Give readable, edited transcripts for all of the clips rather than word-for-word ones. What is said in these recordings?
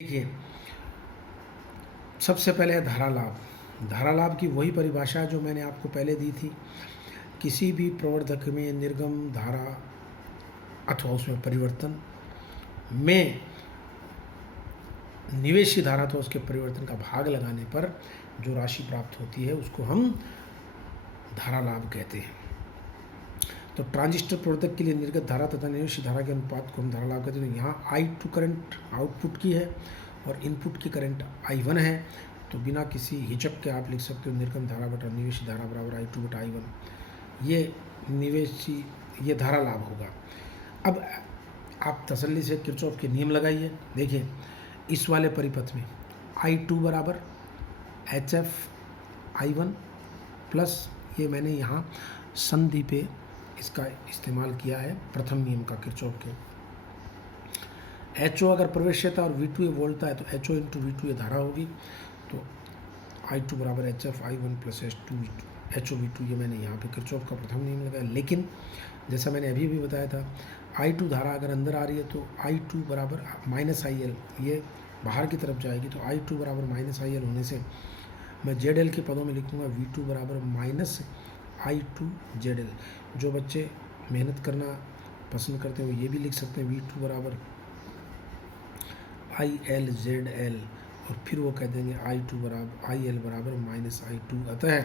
देखिए, सबसे पहले है धारा लाभ। धारा लाभ की वही परिभाषा जो मैंने आपको पहले दी थी। किसी भी प्रवर्धक में निर्गम धारा अथवा उसमें परिवर्तन में निवेशी धारा तो उसके परिवर्तन का भाग लगाने पर जो राशि प्राप्त होती है उसको हम धारा लाभ कहते हैं। तो ट्रांजिस्टर प्रवर्धक के लिए निर्गत धारा तथा निवेशी धारा के अनुपात को हम धारा लाभ कहते हैं। यहाँ I2 करंट आउटपुट की है और इनपुट की करंट I1 है, तो बिना किसी हिचक के आप लिख सकते हो निर्गम धारा बटा निवेशी धारा बराबर I2 बटा I1। ये धारा लाभ होगा। अब आप तसल्ली से किरचॉफ के नियम लगाइए। देखिए, इस वाले परिपथ में I2 बराबर HF I1 प्लस ये मैंने यहाँ संधि पे इसका इस्तेमाल किया है प्रथम नियम का किरचॉफ के। HO अगर प्रवेश्यता और V2 ये वोल्टता है तो HO इंटू V2 ये धारा होगी। तो I2 बराबर HF I1 plus HO V2 ये मैंने यहाँ पे किरचॉफ का प्रथम नियम लगाया। लेकिन जैसा मैंने अभी भी बताया था, I2 धारा अगर अंदर आ रही है तो I2 बराबर माइनस IL, ये बाहर की तरफ जाएगी। तो I2 बराबर माइनस IL होने से मैं ZL के पदों में लिखूँगा V2 बराबर माइनस I2 ZL। जो बच्चे मेहनत करना पसंद करते हैं वो ये भी लिख सकते हैं V2 बराबर IL ZL, और फिर वो कह देंगे IL बराबर माइनस I2। अतः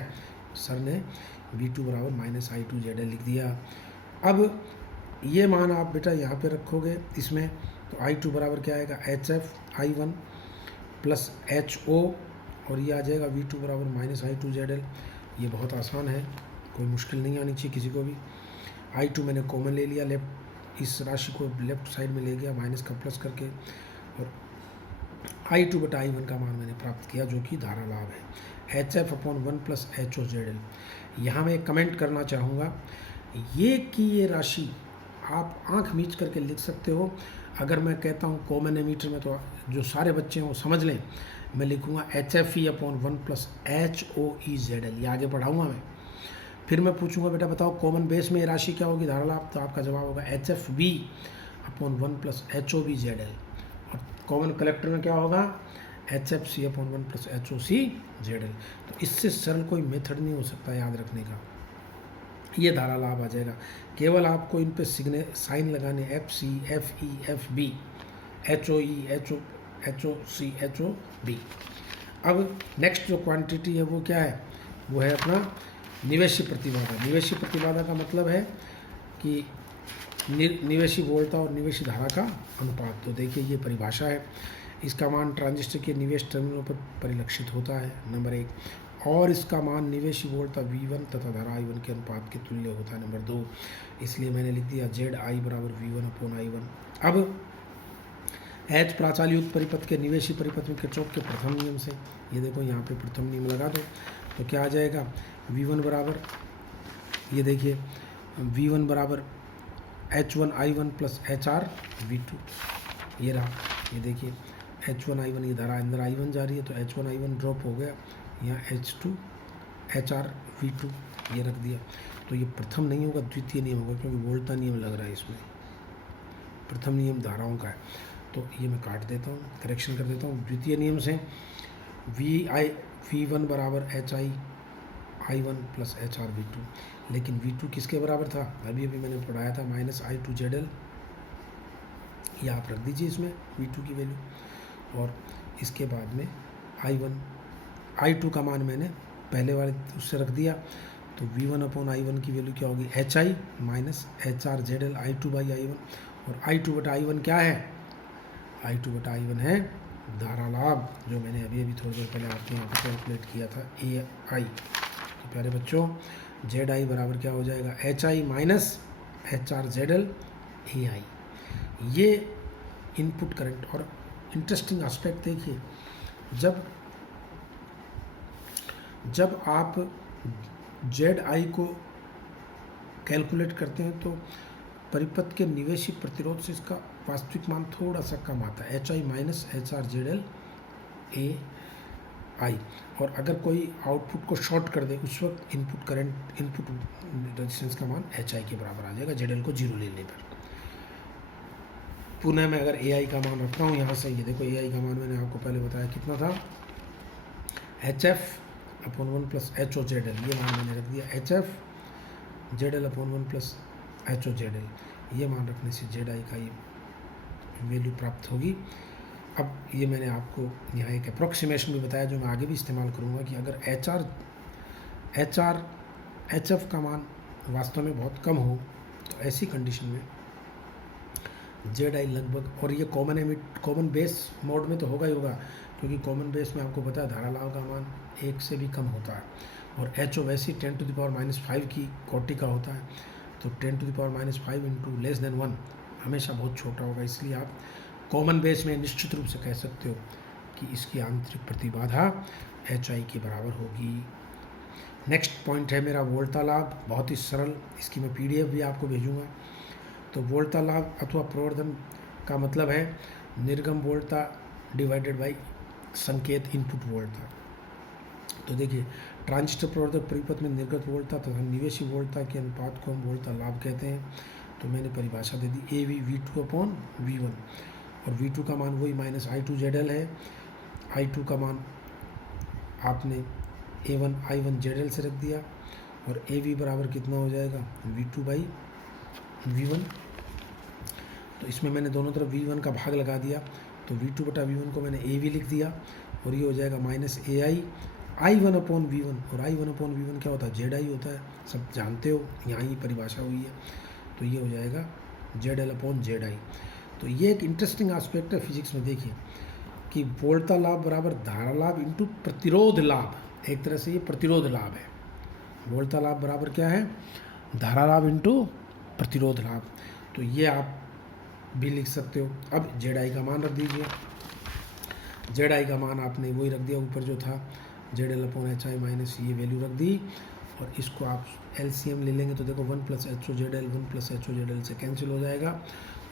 सर ने V2 बराबर माइनस I2 ZL लिख दिया। अब ये मान आप बेटा यहाँ पे रखोगे इसमें, तो I2 बराबर क्या आएगा HF I1 प्लस HO, और ये आ जाएगा V2 बराबर माइनस I2 ZL। ये बहुत आसान है, कोई मुश्किल नहीं आनी चाहिए किसी को भी। I2 मैंने कॉमन ले लिया, इस राशि को लेफ्ट साइड में ले गया माइनस का प्लस करके, और I2 बटा I1 का मान मैंने प्राप्त किया जो कि धारा लाभ है HF/1 प्लस HO ZL। यहाँ मैं एक कमेंट करना चाहूँगा, ये राशि आप आंख मीच करके लिख सकते हो। अगर मैं कहता हूँ कॉमन एमीटर में तो जो सारे बच्चे हैं वो समझ लें, मैं लिखूँगा HFE/1 प्लस HOE ZL। ये आगे पढ़ाऊँगा मैं। फिर मैं पूछूंगा बेटा बताओ कॉमन बेस में ये राशि क्या होगी धारा लाभ, तो आपका जवाब होगा HFB/1 प्लस HOB ZL, और कॉमन कलेक्टर में क्या होगा HFC/1 प्लस HOC ZL। तो इससे सरल कोई मेथड नहीं हो सकता याद रखने का, ये धारा लाभ आ जाएगा। केवल आपको इन पे साइन लगाने FC, FE, FB, HOE, HOC, HOB। अब नेक्स्ट जो क्वांटिटी है वो क्या है, वो है अपना निवेशी प्रतिबाधा। निवेशी प्रतिबाधा का मतलब है कि निवेशी वोल्टता और निवेशी धारा का अनुपात। तो देखिए ये परिभाषा है, इसका मान ट्रांजिस्टर के निवेश टर्मिनलों पर परिलक्षित होता है नंबर 1, और इसका मान निवेशी वोल्टता V1 तथा धारा I1 के अनुपात के तुल्य होता है नंबर 2। इसलिए मैंने लिख दिया ZI बराबर V1/I1। अब H प्राचालयुक्त परिपथ के निवेशी परिपथ में किरचॉफ के प्रथम नियम से, ये देखो यहाँ पे प्रथम नियम लगा दो, तो क्या आ जाएगा V1 बराबर, ये देखिए V1 बराबर H1I1 प्लस HR V2। ये रहा, ये देखिए H1I1, ये धारा अंदर I1 जा रही है तो H1I1 ड्रॉप हो गया, यहाँ H2 HR V2 ये रख दिया। तो ये प्रथम नहीं होगा, द्वितीय नियम होगा, क्योंकि वोल्टा नियम लग रहा है इसमें। प्रथम नियम धाराओं का है, तो ये मैं काट देता हूँ, करेक्शन कर देता हूँ। द्वितीय नियम से V1 बराबर I1 प्लस HR V2, लेकिन V2 किसके बराबर था, अभी मैंने पढ़ाया था माइनस I2 ZL। ये आप रख दीजिए इसमें V2 की वैल्यू, और इसके बाद में I2 का मान मैंने पहले वाले उससे रख दिया। तो V1/I1 की वैल्यू क्या होगी HI minus HR ZL I2/I1, और I2 बटा I1 क्या है, I2 बटा I1 है धारा लाभ, जो मैंने अभी थोड़ी देर पहले आपके यहाँ पर कैलकुलेट किया था AI। तो प्यारे बच्चों ZI बराबर क्या हो जाएगा HI minus HR ZL AI। ये इनपुट करंट, और इंटरेस्टिंग एस्पेक्ट देखिए, जब आप ZI को कैलकुलेट करते हैं तो परिपथ के निवेशी प्रतिरोध से इसका वास्तविक मान थोड़ा सा कम आता है, HI minus HR ZL AI। और अगर कोई आउटपुट को शॉर्ट कर दे उस वक्त इनपुट रेजिस्टेंस का मान HI के बराबर आ जाएगा ZL को 0 लेने पर। पुनः मैं अगर AI का मान रखता हूँ यहाँ से, ये देखो AI का मान मैंने आपको पहले बताया कितना था, HF/1 प्लस HOZL, ये मान मैंने रख दिया, HF/1 प्लस HOZL, ये मान रखने से ZI का ये वैल्यू प्राप्त होगी। अब ये मैंने आपको यहाँ एक अप्रॉक्सीमेशन भी बताया जो मैं आगे भी इस्तेमाल करूँगा कि अगर HF का मान वास्तव में बहुत कम हो तो ऐसी कंडीशन में ZI लगभग, और ये कॉमन बेस मोड में तो होगा ही होगा, क्योंकि कॉमन बेस में आपको पता है धारा लाभ का मान 1 से भी कम होता है, और HO वैसे ही 10⁻⁵ की कोटि का होता है, तो 10⁻⁵ इंटू लेस देन 1 हमेशा बहुत छोटा होगा। इसलिए आप कॉमन बेस में निश्चित रूप से कह सकते हो कि इसकी आंतरिक प्रतिबाधा HI के बराबर होगी। नेक्स्ट पॉइंट है मेरा वोल्टा लाभ, बहुत ही सरल, इसकी मैं PDF भी आपको भेजूँगा। तो वोल्टा लाभ अथवा प्रवर्धन का मतलब है निर्गम वोल्टा डिवाइडेड बाई संकेत इनपुट वोल्टा। तो देखिए ट्रांजिस्टर प्रवर्धक परिपथ में निर्गत वोल्टा तथा निवेशी वोल्टा के अनुपात को हम वोल्टा लाभ कहते हैं। तो मैंने परिभाषा दे दी AV V2/V1, और V2 का मान वही -I2ZL है, I2 का मान आपने I1ZL से रख दिया, और AV बराबर कितना हो जाएगा V2/V1। तो इसमें मैंने दोनों तरफ V1 का भाग लगा दिया, तो V2/V1 को मैंने AV लिख दिया, और ये हो जाएगा -AI I1/V1, और I1/V1 क्या होता है, ZI होता है, सब जानते हो, यहाँ ही परिभाषा हुई है। तो ये हो जाएगा ZL/ZI। तो ये एक इंटरेस्टिंग एस्पेक्ट है फिजिक्स में। देखिए कि वोल्टा लाभ बराबर धारा लाभ इंटू प्रतिरोध लाभ, एक तरह से ये प्रतिरोध लाभ है। वोल्टा लाभ बराबर क्या है, धारा लाभ इंटू प्रतिरोध लाभ। तो ये आप भी लिख सकते हो। अब ZI का मान रख दीजिए, ZI का मान आपने वही रख दिया ऊपर जो था, ZL/HI माइनस ये वैल्यू रख दी, और इसको आप LCM ले लेंगे तो देखो 1 प्लस HOZL 1 प्लस HOZL से कैंसिल हो जाएगा,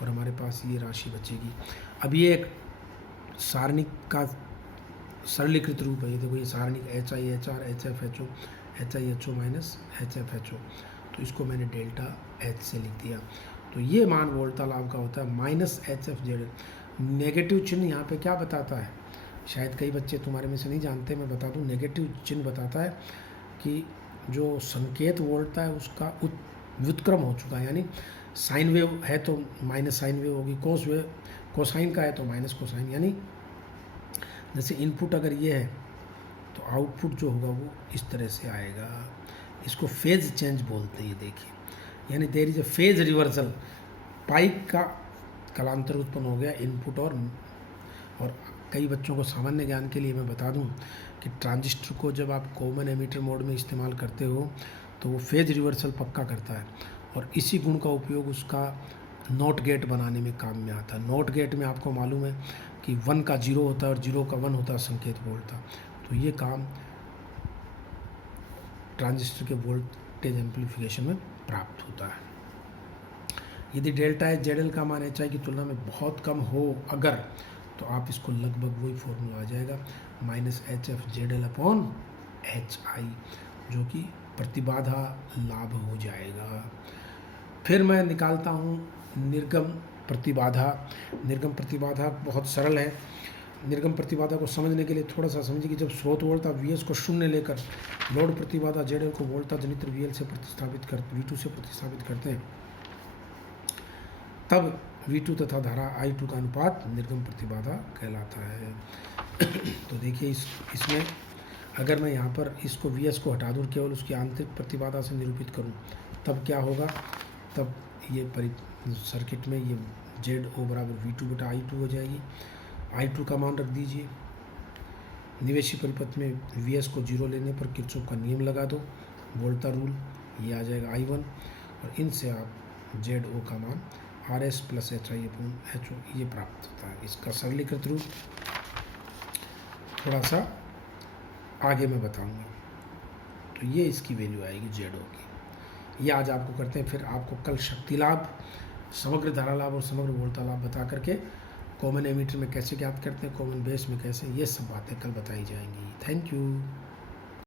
और हमारे पास ये राशि बचेगी। अब ये एक सारणिक का सरलीकृत रूप है, ये देखो ये सारणिक HI/HR HF/HO HI/HO minus HF/HO, तो इसको मैंने डेल्टा H से लिख दिया। तो ये मान वोल्टा लाभ का होता है -HF/ZL। नेगेटिव चिन्ह यहाँ पे क्या बताता है, शायद कई बच्चे तुम्हारे में से नहीं जानते, मैं बता दूँ। नेगेटिव चिन्ह बताता है कि जो संकेत वोल्टा है उसका व्युत्क्रम हो चुका है, यानी साइन वेव है तो माइनस साइन वेव होगी, कोसाइन का है तो माइनस कोसाइन, यानी जैसे इनपुट अगर ये है तो आउटपुट जो होगा वो इस तरह से आएगा। इसको फेज चेंज बोलते हैं। देखिए यानी there is a phase reversal, पाइक का कलांतर उत्पन्न हो गया इनपुट और कई बच्चों को सामान्य ज्ञान के लिए मैं बता दूं कि ट्रांजिस्टर को जब आप कॉमन एमीटर मोड में इस्तेमाल करते हो तो वो फेज रिवर्सल पक्का करता है, और इसी गुण का उपयोग उसका नॉट गेट बनाने में काम में आता है। नॉट गेट में आपको मालूम है कि 1 का 0 होता है और 0 का 1 होता है संकेत वोल्टा, तो ये काम ट्रांजिस्टर के वोल्टेज एम्पलीफिकेशन में प्राप्त होता है। यदि डेल्टा एच ZL का मान HI की तुलना में बहुत कम हो अगर, तो आप इसको लगभग वही फॉर्मूला आ जाएगा -HF/ZL/HI, जो कि प्रतिबाधा लाभ हो जाएगा। फिर मैं निकालता हूँ निर्गम प्रतिबाधा। निर्गम प्रतिबाधा बहुत सरल है। निर्गम प्रतिबाधा को समझने के लिए थोड़ा सा समझिए कि जब स्रोत वोल्टा VS को 0 लेकर लोड प्रतिबाधा ZL को वोल्टा जनित्र VL से प्रतिस्थापित कर V2 से प्रतिस्थापित करते हैं, तब V2 तथा धारा I2 का अनुपात निर्गम प्रतिबाधा कहलाता है। तो देखिए इसमें अगर मैं यहाँ पर इसको VS को हटा दूँ, केवल उसकी आंतरिक प्रतिबाधा से निरूपित करूँ, तब क्या होगा, तब ये सर्किट में ये ZO बराबर V2/I2 हो जाएगी। I2 का मान रख दीजिए। निवेशी परिपथ में VS को 0 लेने पर किरचॉफ का नियम लगा दो, वोल्टा रूल, ये आ जाएगा I1, और इनसे आप ZO का मान RS+HI/HO ये प्राप्त होता है। इसका सरलीकृत रूप थोड़ा सा आगे मैं बताऊंगा। तो ये इसकी वैल्यू आएगी ZO की। ये आज आपको करते हैं, फिर आपको कल शक्ति लाभ, समग्र धारा लाभ और समग्र वोल्टा लाभ बता करके कॉमन एमीटर में कैसे ज्ञात करते हैं, कॉमन बेस में कैसे, ये सब बातें कल बताई जाएंगी। Thank you.